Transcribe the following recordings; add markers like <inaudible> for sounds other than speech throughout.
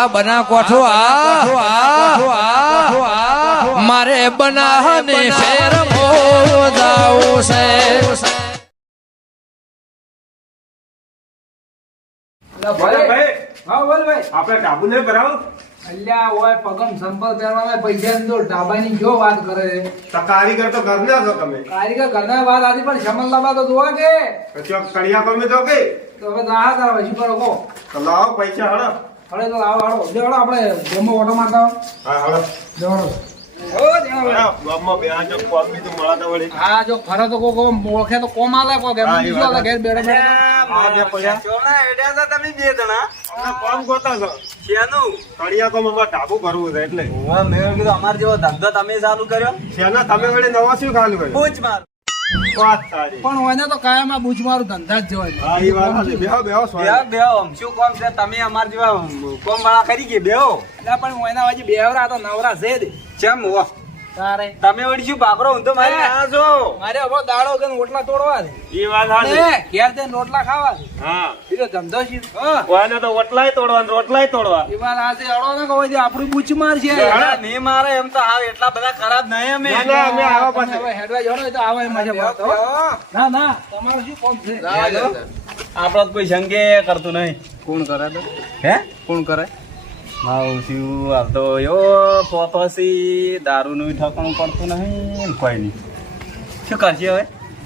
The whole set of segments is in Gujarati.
આ બના કોઠો આ મારે બનાહને શેર મોદાવું છે. આપણે ટાબુ ને ભરાવો. અલ્યા ઓય પગમ સંપલ પહેરવા પૈસા ની તો ડાબાની જો વાત કરે તો કારીગર તો ઘરના છો તમે. કારીગર ઘરના વાત આથી પણ શમલનાબા તો જોવા કે? કડિયા કમી તો કે? તો હવે ના તાર હજી પર કો લાવો પૈસા હળો. હળે તો લાવો હળો. જે હળો આપણે ગેમો ઓટો મારતા હા. હળો. જો હળો. ઓ જે હળો. ગામમાં બે હાજર કોમ બી તો મળાતા વળી. હા જો ફરે તો કો કો ઓળખે તો કોમ આલે કો ગેમ હા, એ બીજો આલે આ બે કોમ ગોતા છો. કડિયા કોમ અમારે ટાબુ ભરવું છે એટલે. અમાર જેવો ધંધો તમે ચાલુ કર્યો. શેના તમે વળી નવા શું ચાલુ કર્યો? પૂછ માર. પણ ઓને તો કાયમ આ બૂચ મારું ધંધા જ જવાય. હા એ વાત સાચી. બેહો બેહો બેહો સ્વામી. બેહો આમ શું કોમ છે? તમે અમાર જેવા કોમ વાળા કરી ગયા બેહો? એટલે પણ એના હજી બેવરા તો નવરા છે જ. ચમ તારે. તમે વળી શું ભાગરો હું તો મારે ના છો મારે હવે દાડો કે રોટલા તોડવા છે. એ વાત સાચી. ઘેર જઈને રોટલા ખાવા છે. હા. બીજો ધંધો છે. હા. ઓને તો ઓટલાય તોડવા રોટલાય તોડવા. એ વાત આજે અડો ને કહો આપણું બૂચ માર છે નહીં મારે એમ તો આવ એટલા બધા ખરાબ નહીં અમે. ના, ના, અમે આવા પાસે હવે હેડવા જડો તો આવે એમ મજા પડતો, ના ના તમારું શું કોમ છે? આપડો કોઈ સંગે કરતું નહીં. કોણ કરે તો? હે? કોણ કરે? મારું શું આ તો યો પોતોસી દારૂનું ઠકણું પડતું નહીં કોઈ નહીં શું કરશે હવે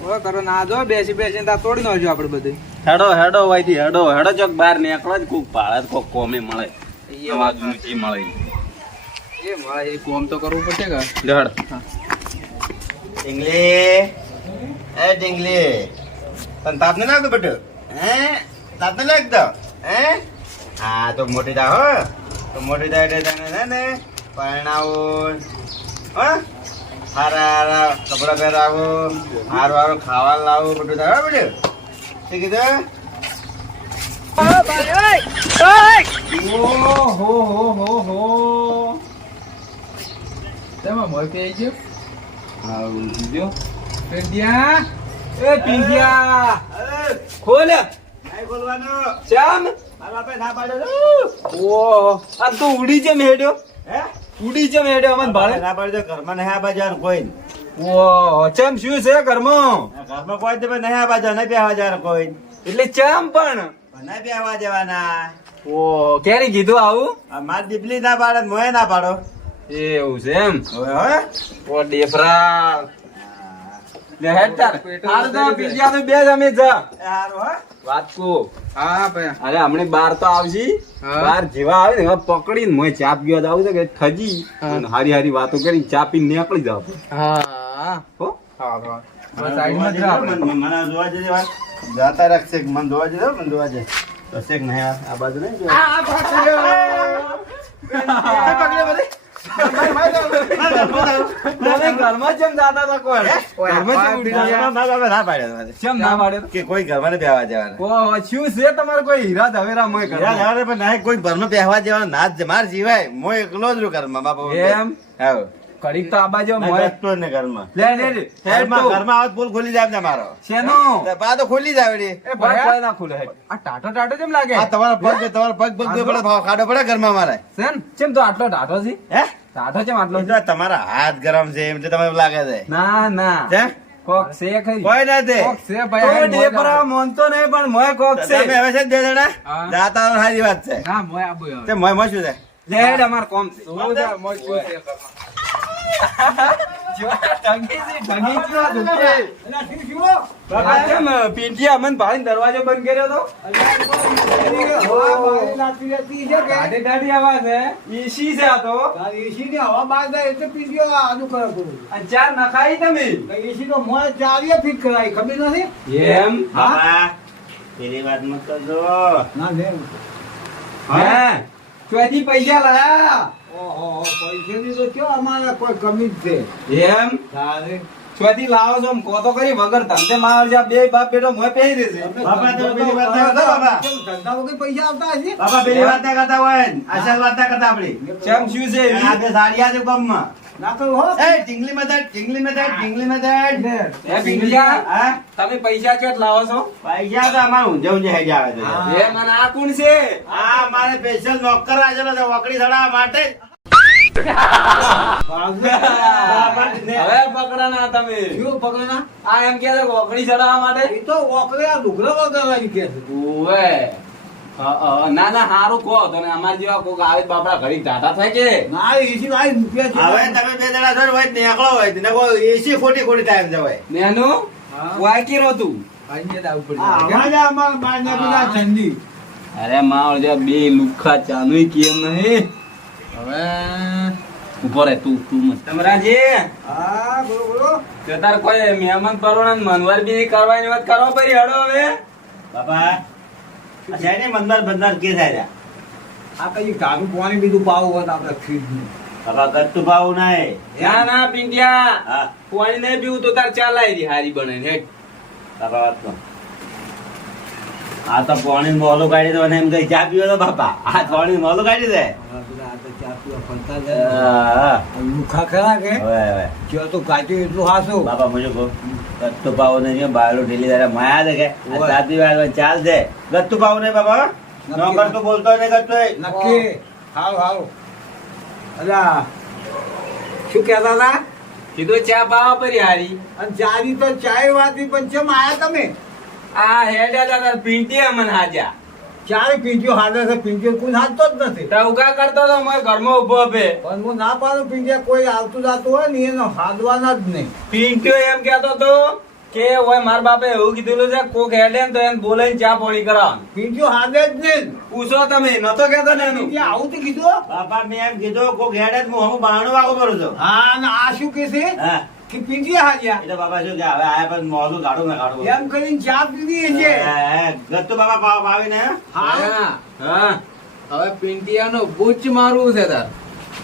ઓ કરો ના જો બેસી બેસીને તા તોડી નાખજો આપણે બધું હેડો હેડો વાયથી હેડો હેડો ચોક બહાર નીકળો જ કોક જ કોક કોમે મળે અવાજ ઊંચી મળે એ મળે એ કોમ તો કરવું પડશે કે હેડ ઢીંગલી એ ઢીંગલી તને તાપ ને લાગતો બેટો હે તાપ ને લાગતો હે હા તો મોટી દા હો તો મોટી દા એટલે તને છે ને પરણાવો. હો? હારા હારા કપડા પહેરાવો. હારું હારું ખાવા લાવું બધું થાય. બધું? બેટું શું કીધું? ઓ હો હો હો હો. તેમાં મોય પે ગયો? આવું બીજો પેંડિયા એ પિંડિયા ખોલ નહીં બોલવાનું ચામ મારા બાપે ના પાડ્યો ઓ આ તું ઉડી જેમ હેડ્યો. હે? ઉડી જેમ હેડ્યો અમન ભાડે ના પાડ્યો ઘરમાં નહીં આ બાજુ કોઈ ઓ ચમ શું છે ઘરમાં? ઘરમાં કોઈ તમે નહીં આ બાજુ નહીં બેહવા જવાનું કોઈ એટલે ચમ પણ? નહીં બેહવા જવાના ઓ ક્યારે કીધું આવું? મારી દીપલી ના પાડે મોએ ના પાડો. એવું છે એમ? હવે હવે ઓ ડેફરા લે હેડ તાર. હાર તો પીડિયા તો બે જમે જા. એ હારું હો. વાત કો? હા ભાઈ. અરે હમણે બાર તો આવશી. બાર જેવા આવે ને એવા પકડીને મોય ચાપ ગયો તો આવું છે કે ખજી. અને હારી હારી વાતો કરી ચાપીને નીકળી જાવ હા. હો? હા મને જોવા. જજો, મને- મને જોવા જજે વાત. જાતા રાખશે મન જોવા જજો મન જોવા જજે. તો શેક નહીં આ આ બાજુ નહીં જોવા. ના ના કોઈ ઘરમાં બેહવા જવાના શું છે તમારે કોઈ હીરા ધવેરા મોય ઘર પણ નહીં કોઈ ઘરમાં બેહવા જવાના ના જ માર જીવાય મો એકલો જ ઘરમાં બાપા એમ? હાવ. ઘડીક તો આ બાજુ નહીં, મોય. બેસતો ઘરમાં. લે લે લે ઘરમાં ઘરમાં આવત પોલ ખોલી જાય ને મારો. શેનો? પા તો ખોલી જાય વળી. એ ભાઈ ના ખુલે આ ટાટો ટાટો કેમ લાગે? આ તમારો પગ છે, પગ પગ પડે ભાવ ખાડો પડે ઘરમાં મારે. શેન? ચેમ તો આટલો ટાટો છે? હે? ટાટો ચેમ આટલો એટલે તમારા હાથ ગરમ છે એમ તમને લાગે છે. ના ના. હે? કોક છે ખરી. કોઈ નથી કોક છે ભાઈ આ ડેપરા મોનતો નહીં પણ મોય કોક છે. તમે હવે છે ને બે જણા? હા. જાતા હોય સારી વાત છે. હા મોય આબુ તે મોય મોય શું છે? લે અમાર કોમ છે, મોય શું છે? છે આ તો દાઢી દાઢી આવાજ હે? ઈસી છે આ તો અને ચાર નખાઈ એમ હા એની વાત મત કરજો હે ચોથી પૈસા લાયા? એમ? ચોથી લાવો છો કો તો કરી વગર ધંધે માર જા બે બાપ બેટો મોય પહેરી દેશે. તો પેલી વાત ના કરતા પેલી વાત ના કરતા હોય ને. અસલ વાત ના કરતા આપડી ચમ શું છે આ બે સાડિયા છે ગામમાં એ એ તમે પૈસા ક્યાં લાવો છો? પૈસા તો અમારે ઊંઝે ઊંઝે હેજ આવે છે. એ મને આ કોણ છે? આ મારે સ્પેશિયલ નોકર રાજેલો છે વકડી ધડા માટે. હવે પકડાના તમે. આ એમ કે છે ઓકળી ચડાવવા માટે? ઓવે અ, અ, ના ના હારું કહો. તને ને અમાર જેવા કોક આવે બાપડા ઘડી ટાટા થાય કે? હવે તમે બે જણા સર ને હોય તો નીકળો હોય ને એસી ખોટી ખોટી ટાઈમ જવાય નેનું વાયકી રો તું? અરે માવળ જે બે લુખા ચાનુ કેમ નહીં. હવે ઊભો રે તું તું મત તમરાજી. જો તાર કોઈ મહેમાન પરવાના મનવાર બી કરવાની વાત કરવા પડી હડો હવે. બાપા. આ છે ને મંદર બંદર કે થાય બાપા ગત્તુ ભાવ નહીં ના ના પિંડિયા પાણી નહીં પીવું તો તાર ચાલાય હારી બને હેઠ. વાત કહો. આ તો પાણી મોલો કાઢી દો અને એમ કઈ ચા પીવો તો બાપા. આ પાણી મોલો કાઢી દે. હા, હા. હવે હવે. બાપા મુજબ કહો. ગત્તુ ભાવ નહીં બાયલો ઢીલી દાડા માયા દે કે. ચા પીવા ચાલ દે. ગત્તુ ભાવ નહીં બાપા નોકર તો બોલતો નહીં કરતો નક્કી. હાવ હાવ. અલા શું કહેતા હતા? કીધું ચા પાવા પરી હારી. અને ચારી તો ચાય વાતી પણ ચમ આયા તમે? આ હેડા દાદા પિંટી અમન હાજ્યા. ચારે પીંજ્યો હાથે છે? પીંજ્યો કોઈ હાજતો જ નથી. ટવકા કરતો તો મેં ઘરમાં ઊભો પે પણ હું ના પાડું પીંજ્યા કોઈ આવતું જાતું હોય ને એનો હાથવાના જ નહીં. પિંટ્યો એમ કેતો તો કે ઓય માર બાપે એવું કીધેલું છે કોક હેડે તો એને બોલાઈને ચા પોણી કરાવ. પીંજ્યો હાથે જ નહીં. પૂછો તમે નતો કેતો ને એનું. આવું તો કીધું? બાપા મેં એમ કીધું કોક હેડે જ હું હમું બાણું વાગો કરું છું. હા ને આ શું કે છે? હા. કે પીંજ્યા હાજ્યા એટલે બાબા શું કે હવે આયા પણ મોઢું ગાડું ના ગાડું એમ કરીને ચા પીધી છે. ગત્તુ બાબા પાવ પાવીને. હા. હા હવે પિંટિયાનો બુચ મારવું છે તાર.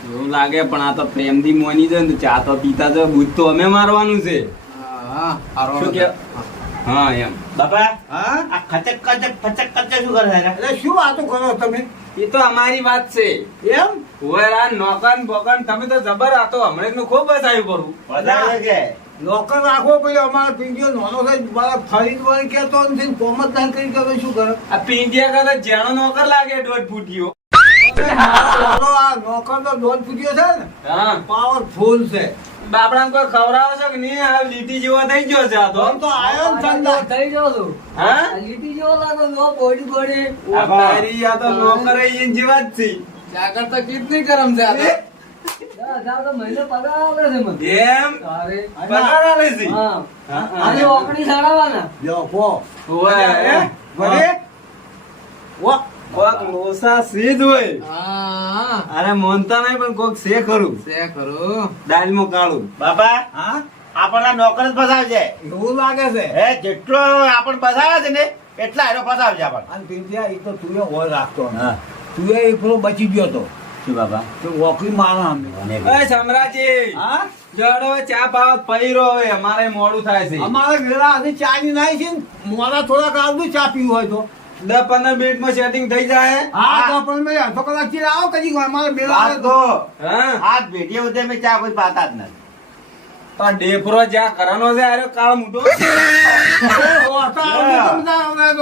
એવું લાગે પણ આ તો પ્રેમથી મોની છે ને ચા તો પીતા તો બુધ તો અમે મારવાનું છે. હા શું કે? હા એમ. બાપા હા? આ ખચક ખચક ફચક ખચક શું કરે એટલે શું વાતો કરો તમે? એ તો અમારી વાત છે. એમ? ઓય નોકન બોકન તમે તો જબર આ તો નું ખૂબ બતાવ્યું કરું વધારે છે નોકર રાખવો પડ્યો અમારો પીંજ્યો નાનો થાય મારા ફરીદ વળી કહેતો નથી કોમ જ ના કરી કે શું કરે? આ પિંડિયા કરતા જેનો નોકર લાગે દોઢ ફૂટ્યો આ નોકર તો દોઢ ફૂટ્યો છે ને હા. પાવરફુલ છે. બાપડા કોઈ ખવડાવો છો કે નહીં? આ લીટી જેવો થઈ ગયો છે આ તો. આમ તો આયો ને ઠંડા થઈ જાવ છું. હા? લીટી જેવો લાગો નો બોડી બોડી. ઓ તારી આ તો નોકર ઈ જેવા જ છે ત્યાં કરતા કેટલી ગરમ છે આ તો. દસ હજાર તો મહિને પગાર આવે છે મને. એમ? તારે. પગાર આવે છે? હા. હા, હા. આજે ઓકડી સાડાવાના કોક લોસા સીધ હોય. અરે મોનતા નહીં પણ કોક છે ખરું. છે ખરું. દાલમાં કાળું. બાપા હા? આપણને નોકર જ ફસાવશે એવું લાગે છે? હે જેટલો આપણ ફસાવે છે ને એટલા એનો ફસાવશે આપણ અને પીંજ્યા એ તો તું એ હોય રાખતો. તું એ એકલો બચી ગયો તો. શું બાપા? તું વોકરી મારો અમે સમરાજી હા? જડો ચા પાવ પૈરો હવે અમારે મોડું થાય છે. અમારે વેળા આજે ચા ની નાઈ છે ને મોડા થોડાક આવતું ચા પીવું હોય તો. દસ પંદર મિનિટમાં સેટિંગ થઈ જાય. હા તો પણ મેં અડધો કલાકથી આવો કદી અમારે બે વાત તો. તો હા. ભેટીએ ઉદે મેં ચા કોઈ પાતા જ નથી. તો ડેપરો જ્યાં કરવાનો છે અરે કાળ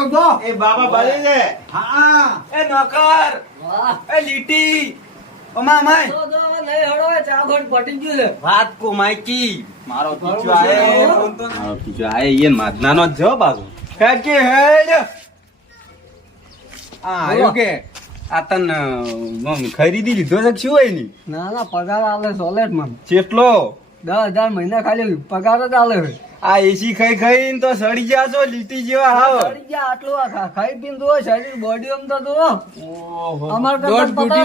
<laughs> જો. એ બાબા ભરી છે. હા. એ નોકર. વાહ. એ લીટી. ઓમા માય તો તો નહીં હળો ચા ઘોટ પટી ગયું છે. વાત કો માઈકી મારો પીછો. આય. મારો પીછો આય ઈ માદનાનો જ બાજુ હેડ કે હેડ. આ આયો કે આ તન ખરીદી લીધો છે શું હોય ના ના પગાર આલે સોલેટ મને. ચેટલો દસ હજાર મહિના ખાલી પગાર જ આલે આ એસી ખાઈ ખાઈ તો સડી ગયા છો લીટી જેવા હાવ. ચડી ગયા આટલું ખાઈ પીને જુઓ શરીર બોડી આમ તો જુઓ. ઓહો. અમાર દોઢ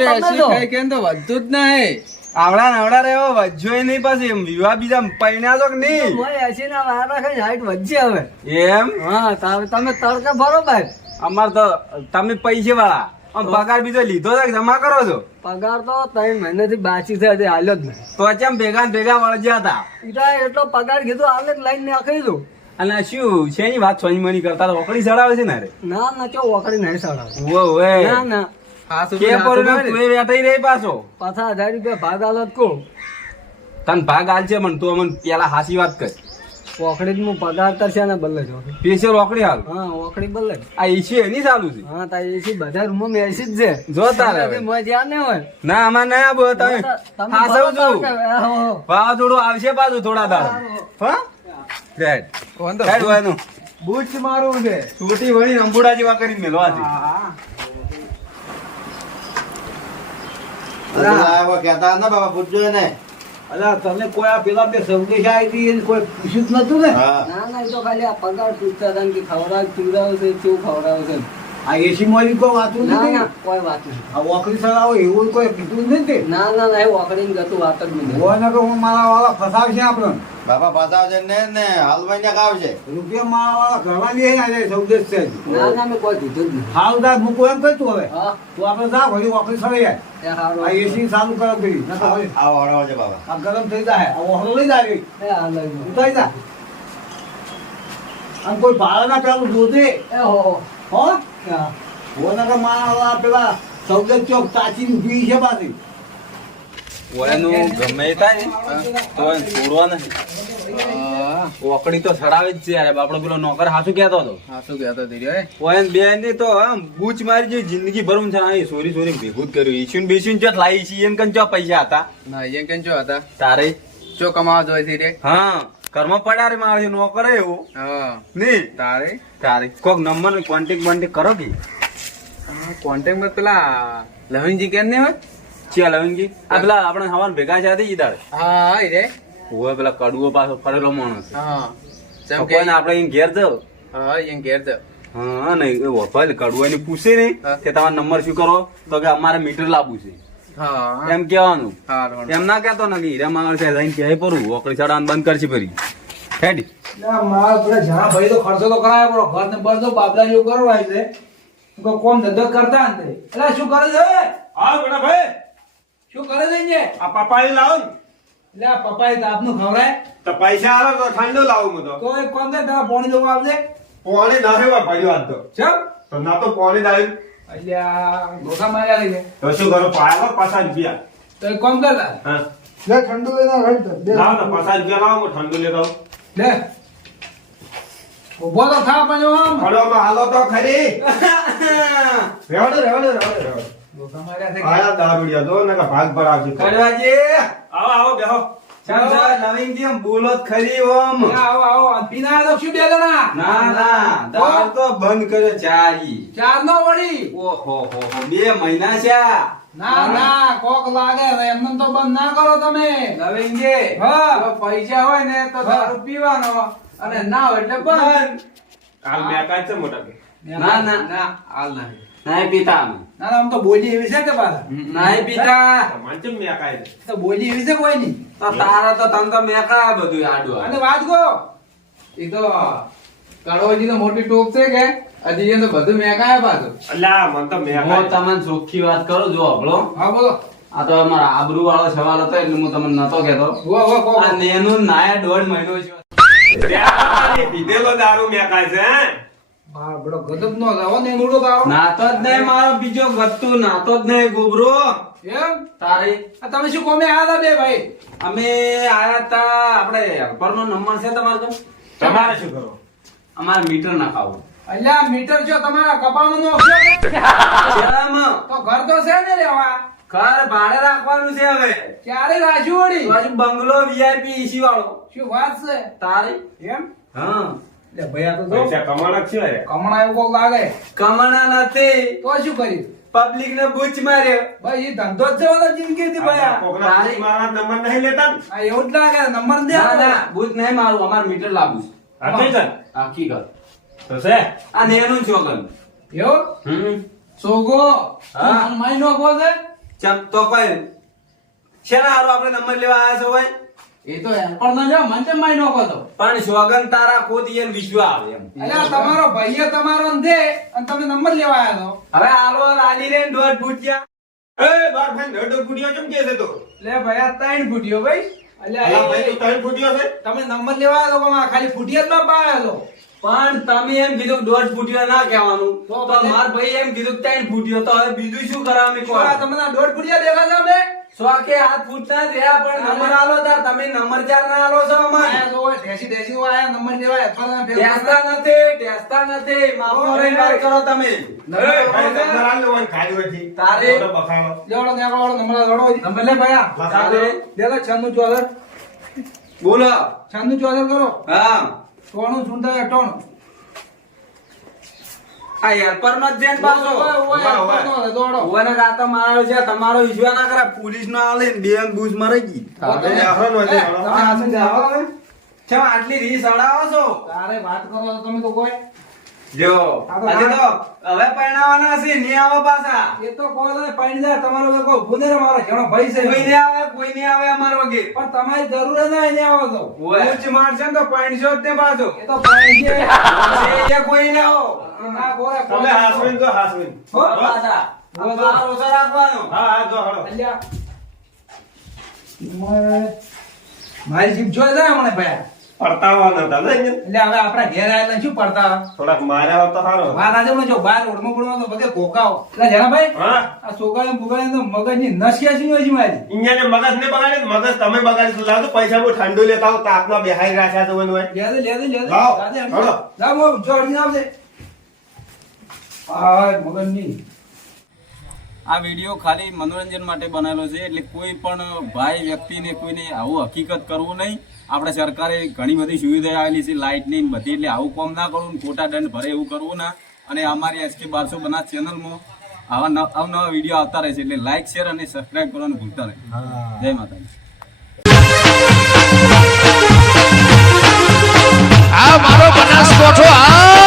એસી ખાઈ તો વધતું જ નહીં. આવડા નવડા રહેવો વજ્જોય નહીં પછી એમ વિવાહ બીજા પૈણા છો કે તો નહીં એસી ના વારા ખાઈ હાઈટ વધશે હવે. એમ? હા તાર- તમે તડકા ભરો ભાઈ. અમાર તો તમે પૈસે વાળા. આમ પગાર બીજો લીધો છે જમા કરો છો? પગાર તો ત્રણ મહિનાથી બાચી છે હજી હાલ્યો જ નહીં. તો ચમ ભેગા ને ભેગા વળગ્યા હતા? ઈટા એટલો પગાર કીધું હાલે જ લઈને આખી દઉં અને શું છે ની વાત સોની મની કરતા તો ઓકડી ચડાવે છે ને રે? ના ના ચો વખડી નહીં ચડાવે. ઓ વે ના ના. કે પર તું એ રહી પાછો? પાછા હજાર રૂપિયા ભાગ આલો તો કહું તને ભાગ હાલ છે પણ તું અમને પેલા હાસી વાત કર. ઓખડી જ હું પગાર કરશે ને બદલે છો સ્પેશિયલ ઓકડી હાલ. હા ઓકડી બદલે આ એસી એની ચાલુ છે. હા તા એસી બધા રૂમમાં એસી જ છે. જો તારે મજા ને હોય. ના આમાં ના આબો તમે તમે હા સૌ બરોબર છું કે- હા, હા. વાવાઝોડું આવશે પાછું થોડા દાડ. હા રેડ રેડ વાનું બૂટ મારું છે. છોટી વળી અંબુડા જેવા કરી મેલવા છે આવો કેતા ના બાબા પૂછજો ને અલા તમે કોઈ આ પેલા બે સંદેશ આવી હતી એને કોઈ પૂછ્યું જ નતું ને? ના ના એ તો ખાલી આ પગાર પૂછતા હતા કે ખવડાવ પીવડાવશે શું ખવડાવશે આ એસી માં કોઈ વાતું ના નથી? ના કોઈ વાત નહીં આ વોકરી ચલાવો એવું કોઈ કીધું નથી? ના ના ના એ ઓકડી ને ગતું વાત જ નહીં હોય ને કે હું મારા વાળા ફસાવશે આપણે બાપા ફસાવશે ને ને હલવાઈ ને આવશે? રૂપિયા મારા વાળા ઘરમાં લઈ આજે સૌદેશ છે ના ના મેં કોઈ કીધું નહીં હાલ દાદ મૂકું એમ કહેતું હવે. હા. તું આપણે જા ભાઈ વોકરી સળી જાય. આ એસી ચાલુ કરો કરી આ વાળો. છે બાબા આ ગરમ થઈ જાય. આ ઓહળો લઈ જાય. એ હાલ જ. ઉતારી જા. આમ કોઈ ભાડાના પેલું જોતે એ હો. હો. પેલા ચોક છે પાછી. ગમે થાય ને. તો છોડવા નથી ઓકડી તો સડાવે જ છે યાર. આપણો પેલો નોકર હાસુ કહેતો હતો. શું કહેતો હતી ઓયન બે ની તો આમ બૂચ મારી જે જિંદગી ભરમ છે સોરી સોરી ભેગું જ કર્યું. ઈશુન બીશુન ચો લાવી છે. એમ કન ચો પૈસા હતા. ના એ ચો છો હતા. તારે? ચો કમાવા જોઈ હતી રે. હા. ઘરમાં પડ્યા રે મારે નોકર કરે એવું. હા. તારે? તારે. કોક નંબર કોન્ટેક્ટ બોન્ટેક કરો કે. કોન્ટેક્ટમાં પેલા લવિંગજી કેમ નહીં હોય? ચિયા લવિંગજી? આ પેલા આપણે હવાન ભેગા છે ઈ દાડે હા હા રે. ઓય પેલા કડવો પાછો ફરેલો માણસ. હા. જેમ કે આપણે અહીં ઘેર જાવ હા અહીં ઘેર જાવ હા નહીં એ વફાયેલ કડવું એને પૂછે નહીં કે તમારો નંબર શું કરો? તો કે અમારે મીટર લાવવું છે. એમ કેવાનું એમ ના કેતો ને હીરા માંગણ છે જઈને કહે પરું ઓકળી ચડાવવાનું બંધ કરશે ફરી. હેડી. મારા પેલા જણા ભાઈ તો ખર્ચો તો કરાય પણ ઘર ને બસ બાબલા જેવું કરવાય છે. કોમ ધંધો કરતા ને એટલે શું કરે છે? હા બેટા ભાઈ. શું કરે છે ને આ પપાઈ લાવો ને. એટલે આ પપ્પાએ તાપનું ખવડાય. તો પૈસા આવે તો ઠંડો લાવું હું તો. તો એક કોમ તારા પાણી લેવા આવજે. પોણી ના heવા પડ્યો આજ તો. ચમ? તો ના તો પોણી લાવી. આ ધોકા માર્યા લઈ લે તો શું કરો? પાયા પાછા રૂપિયા. તો એક કોમ કર હા. લે ઠંડુ લઈને રડ લાવો તો પાછા રૂપિયા લાવો ઠંડુ લેતા આવું. લે. ઊભો તો થા પણ આમ. ખડવામાં હાલો તો ખરી. <laughs> રેવાડો રેવાડો રેવાડો ધોકા માર્યા છે આયા દારૂડિયા જો ને ભાગ ભરાવજો આવો આવો બેહો. નવીનજી બોલો ખરી ઓમ. આવો આવો. પીના તો શું બે જણા ના ના. દાળ તો બંધ કર્યો ચારી. ચાર નો વળી. ઓહો હો હો. બે મહિના છે ના ના કોક લાગે એમને તો બંધ ના કરો તમે. લવિંગજી હા. પૈસા હોય ને તો દારૂ પીવાનો. અને ના હોય એટલે બંધ. કાલ મેં કાંઈ છે મોટા ના ના ના હાલ નહીં. નહીં પીતા અમે. ના આમ તો બોલી એવી છે કે પાછા? નહીં પિતા. તો બોલી એવી છે કોઈ ની તો તારા તો તમ તો મેકા બધું આડું અને વાત કો એ તો કડવાજી તો મોટી ટોપ છે કે? હજી એને તો બધું મેકાય પાછું. અલ્યા મન તો મેકાય. હું તમને ચોખ્ખી વાત કરું જો હબળો હા બોલો. આ તો અમારા આબરૂ વાળો સવાલ હતો એટલે હું તમને નતો કેતો આ નેનું નાયા દોઢ મહિનો છે પીધેલો દારૂ મેં કાંઈ છે બડો ગજબ નો જાવો ને મૂળો ગાવો નાતો જ નહીં મારો બીજો ગત્તુ નાતો જ નહીં ગુબરો. એમ? તારી આ તમે શું કોમે આયા હતા બે ભાઈ? અમે આયા તા આપણે પરનો નંબર છે તમારો તમારે શું કરો અમારે મીટર અલ્યા તમારા નો છે કે? કેમ? તો ઘર તો છે ને રેવા ઘર ભાડે રાખવાનું છે હવે. ક્યારે રાજુ વળી? બાજુ બંગલો વીઆઈપી એસી વાળો. શું વાત છે? તારી? એમ? હા. એટલે આ તો જો. પૈસા કમાણા છે રે કમણા એવું કોક લાગે? કમાણા નથી. તો શું કર્યું? પબ્લિક ને બૂચ માર્યો. ભાઈ એ ધંધો જ જવાનો જિંદગી થી ભાઈ આ. તારી- મારા નંબર નહીં લેતા ને? આ એવું જ લાગે નંબર દે ના ના બૂચ નહીં મારું અમાર મીટર લાગુ છે. હકીકત હકીકત. તો છે? આ નેનું છોકન યો હમ. સોગો? હા. મહિનો છે? ચમ તો કોઈ શેના હારો આપણે નંબર લેવા આવ્યા છો ભાઈ? એ તો એમ. પણ ના જાઓ, મને કેમ મહિનો કહો પણ સોગન તારા ખુદ ઈયન વિશ્વ આવે એમ. એટલે તમારો ભાઈએ તમારો અંધે અને તમે નંબર લેવા આવ્યા તો. હવે આલો લાલી રે દોઢ ફૂટિયા. એ બાર ફેન નડો ફૂટ્યો કેમ કે છે તો? લે ભાઈ આ ત્રણ ફૂટ્યો ભાઈ. અલા ભાઈ તો તું ત્રણ ફૂટ્યો છે. તમે નંબર લેવા આવ્યા તો ખાલી ફૂટિયા જ ના છો પણ તમે એમ કીધું દોઢ ફૂટ્યો ના કહેવાનું. તો તો માર ભાઈ એમ કીધું ત્રણ ફૂટ્યો. તો હવે બીજું શું કરવા તમને દોઢ ફૂટિયા દેખા છે અમે શોખે હાથ ફૂટતા જ રહ્યા પણ નંબર આલો તાર. તમે નંબર ચાર ના આલો છો અમાર. હોય, ઢેસી ઢેસી આયા નંબર તમે ફેર ટેસ્ટા નથી ટેસ્ટા નથી. માપનો લઈને વાત કરો તમે. નંબર લેવાનો છે? તારે- લેવાડો, લેવાડો, નંબર લેવાડો. નંબર લે આ. તારે. લે લે, છન્નું બોલો. છન્નું ચોસઠ કરો. હા. સોનું સુંદર અઠ્ઠાણું. આ હેલ્પર નો જ જેન પાછો. ઓય, કાતો મારો છે તમારો વિશ્વાસ ના કરે પોલીસ નો આલે ને બેન બૂસ મરી ગઈ. તમે આટલી રીસ અડાવો છો? તારે વાત કરો તમે તો કોઈ. જો આ તો હવે પરણાવવાના છે નહીં આવો પાછા. એ તો કોઈ નહીં, જાય તમારો કોઈ ભૂને મારો ઘણો ભાઈ છે કોઈ નહીં આવે કોઈ નહીં આવે અમાર વગેરે પણ તમારી જરૂર જ એને આવો તો. ઉચ્ચ મારશે ને તો પાણીસો જ તે પાછો. એ તો પાણી છે એ કોઈ ના હો. ના ગોરે તમે હાસવીન તો હાસવીન. હો? પાછા. આ બાર ઓછો હા, હા, જો હળો. અલ્યા. મારી જીભ જોઈ જાય મને ભાઈ. પડતાવાના હતા ને અહીંયા? એટલે હવે આપણા ઘેર આયેલા શું પડતા થોડાક માર્યા તો સારો. વાત આજે જો બાર ઓળમાં પડવા બધે કોકાઓ એટલે જરા હા? આ સોગાળી બુગાળી તો મગજની નસ ક્યાં છે મારી ઈયાને મગજ ને બગાડે મગજ તમે બગાડી લાવ તો પૈસા બહુ ઠંડુ લેતા આવો તાપમાં બેહાઈ રાખ્યા તો હોય. લેદે લેદે લેદે લાવો, લાદે, હમણાં. હાલો. લાવો, મોં જો અડીને આવજે આ મગજની આ વીડિયો ખાલી મનોરંજન માટે બનાવેલો છે એટલે કોઈ પણ ભાઈ વ્યક્તિને કોઈને આવું હકીકત કરવું નહીં. આપણે સરકારે ઘણી બધી સુવિધા આવેલી છે લાઇટની બધી એટલે આવું કામ ના કરવું ખોટા દંડ ભરે એવું કરવું ના. અને અમારી એસકે બારસો બનાસ ચેનલમાં આવા અવનવા વીડિયો આવતા રહે છે એટલે લાઇક શેર અને સબસ્ક્રાઇબ કરવાનું ભૂલતા નહીં. જય માતાજી. આ મારો બનાસકોઠો આ!